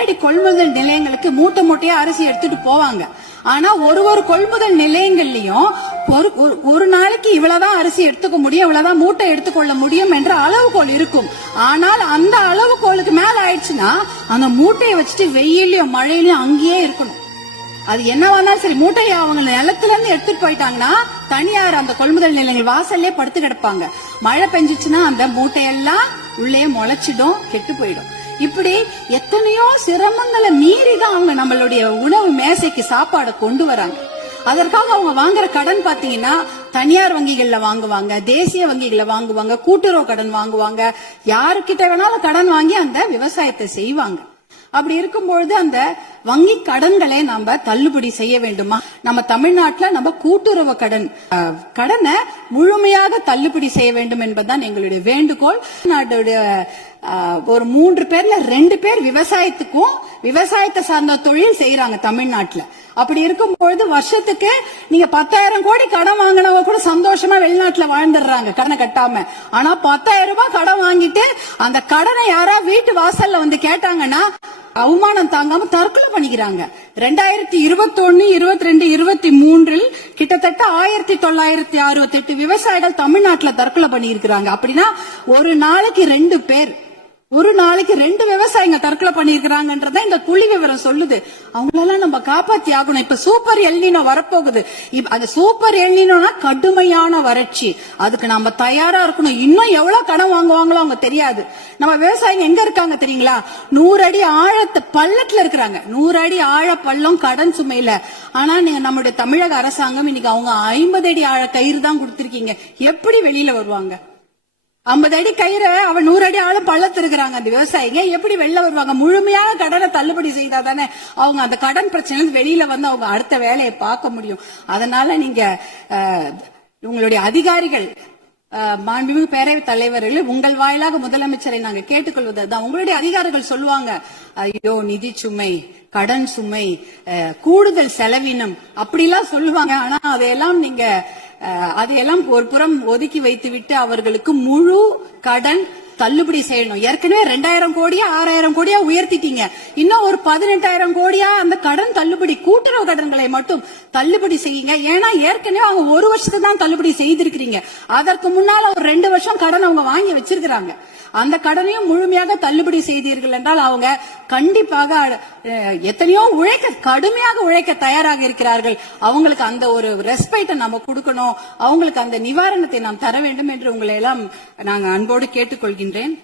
நேரடி கொள்முதல் நிலையங்களுக்கு மூட்டை மூட்டையா அரிசி எடுத்துட்டு போவாங்க. ஆனா ஒரு கொள்முதல் நிலையங்கள்லயும் ஒரு நாளைக்கு இவ்வளவுதான் அரிசி எடுத்துக்க முடியும், இவ்வளவுதான் மூட்டை எடுத்துக்கொள்ள முடியும் என்ற அளவுகோல் இருக்கும். ஆனால் அந்த அளவுகோலுக்கு மேல ஆயிடுச்சுன்னா அந்த மூட்டையை வச்சுட்டு வெயிலையும் மழையிலயும் அங்கேயே இருக்கணும். அது என்னவானாலும் சரி, மூட்டையை அவங்க நிலத்துல இருந்து எடுத்துட்டு போயிட்டாங்கன்னா தனியார் அந்த கொள்முதல் நிலையங்கள் வாசல்லே படுத்து கிடப்பாங்க. மழை பெஞ்சிச்சுன்னா அந்த மூட்டையெல்லாம் உள்ளே முளைச்சிடும், கெட்டு போயிடும். இப்படி எத்தனையோ சிரமங்களை மீறிதான் அவங்க நம்மளுடைய உணவு மேசைக்கு சாப்பாடை கொண்டு வராங்க. அதற்காக அவங்க வாங்குற கடன் பாத்தீங்கன்னா தனியார் வங்கிகள்ல வாங்குவாங்க, தேசிய வங்கிகள்ல வாங்குவாங்க, கூட்டுறவு கடன் வாங்குவாங்க, யாருக்கிட்ட வேணாலும் கடன் வாங்கி அந்த விவசாயத்தை செய்வாங்க. அப்படி இருக்கும்பொழுது அந்த வங்கி கடன்களை நம்ம தள்ளுபடி செய்ய வேண்டுமா? நம்ம தமிழ்நாட்டுல நம்ம கூட்டுறவு கடனை முழுமையாக தள்ளுபடி செய்ய வேண்டும் என்பதுதான் எங்களுடைய வேண்டுகோள். நாட்டுடைய ஒரு 3 பேர்ல 2 பேர் விவசாயத்துக்கும் விவசாயத்தை சார்ந்த தொழில் செய்யறாங்க தமிழ்நாட்டுல. அப்படி இருக்கும் பொழுது வருஷத்துக்கு நீங்க 10,000 கோடி கடன் வாங்கினவங்க கூட சந்தோஷமா வெளிநாட்டுல வாழ்ந்துடுறாங்க கடனை கட்டாம. ஆனா 10,000 ரூபாய் கடன் வாங்கிட்டு அந்த கடனை யாரா வீட்டு வாசல்ல வந்து கேட்டாங்கன்னா அவமானம் தாங்காம தற்கொலை பண்ணிக்கிறாங்க. 2021, 22, 23 கிட்டத்தட்ட 1968 விவசாயிகள் தமிழ்நாட்டுல தற்கொலை பண்ணி இருக்கிறாங்க. அப்படின்னா ஒரு நாளைக்கு 2 விவசாயிங்க தற்கொலை பண்ணிருக்கிறாங்கன்றத இந்த புள்ளி விவரம் சொல்லுது. அவங்களெல்லாம் நம்ம காப்பாத்தி ஆகணும். இப்ப சூப்பர் எல்னினோ வரப்போகுது. அந்த சூப்பர் எல்னினோனா கடுமையான வறட்சி, அதுக்கு நம்ம தயாரா இருக்கணும். இன்னும் எவ்வளவு கடன் வாங்குவாங்களோ அவங்க தெரியாது. நம்ம விவசாயிங்க எங்க இருக்காங்க தெரியுங்களா? 100 அடி ஆழத்தை பள்ளத்துல இருக்கிறாங்க. 100 அடி ஆழ பள்ளம் கடன் சுமையில. ஆனா நீங்க நம்முடைய தமிழக அரசாங்கம் இன்னைக்கு அவங்க 50 அடி ஆழ கயிறு தான் கொடுத்திருக்கீங்க. எப்படி வெளியில வருவாங்க? 50 அடி கயிறை அவன் 100 அடி ஆழம் பள்ளத்து இருக்கிறாங்க. அந்த விவசாயிங்க எப்படி வெளில வருவாங்க? முழுமையான கடனை தள்ளுபடி செய்தா தானே அவங்க அந்த கடன் பிரச்சனை வெளியில வந்து அவங்க அடுத்த வேலையை பார்க்க முடியும். அதனால நீங்க உங்களுடைய அதிகாரிகள், மாண்புமிகு பேரவைத் தலைவர்கள், உங்கள் வாயிலாக முதலமைச்சரை நாங்க கேட்டுக்கொள்வதுதான். உங்களுடைய அதிகாரிகள் சொல்லுவாங்க, ஐயோ நிதி சுமை, கடன் சுமை, கூடுதல் செலவினம் அப்படிலாம் சொல்லுவாங்க. ஆனா அதையெல்லாம் ஒரு புறம் ஒதுக்கி வைத்துவிட்டு அவர்களுக்கு முழு கடன் தள்ளுபடி செய்யணும். ஏற்கனவே 2000 கோடியா 6000 கோடியா உயர்த்திட்டீங்க. இன்னும் ஒரு 18,000 கோடியா அந்த கடன் தள்ளுபடி, கூட்டுறவு கடன்களை மட்டும் தள்ளுபடி செய்யுங்க. ஏன்னா ஏற்கனவே அவங்க 1 வருஷத்துக்கு தான் தள்ளுபடி செய்திருக்கிறீங்க. அதற்கு முன்னால ஒரு 2 வருஷம் கடன் அவங்க வாங்கி வச்சிருக்கிறாங்க. அந்த கடனையும் முழுமையாக தள்ளுபடி செய்தீர்கள் என்றால் அவங்க கண்டிப்பாக எத்தனையோ கடுமையாக உழைக்க தயாராக இருக்கிறார்கள். அவங்களுக்கு அந்த ஒரு ரெஸ்பெக்ட நம்ம கொடுக்கணும், அவங்களுக்கு அந்த நிவாரணத்தை நாம் தர வேண்டும் என்று உங்களை எல்லாம் நாங்க அன்போடு கேட்டுக்கொள்கின்றேன்.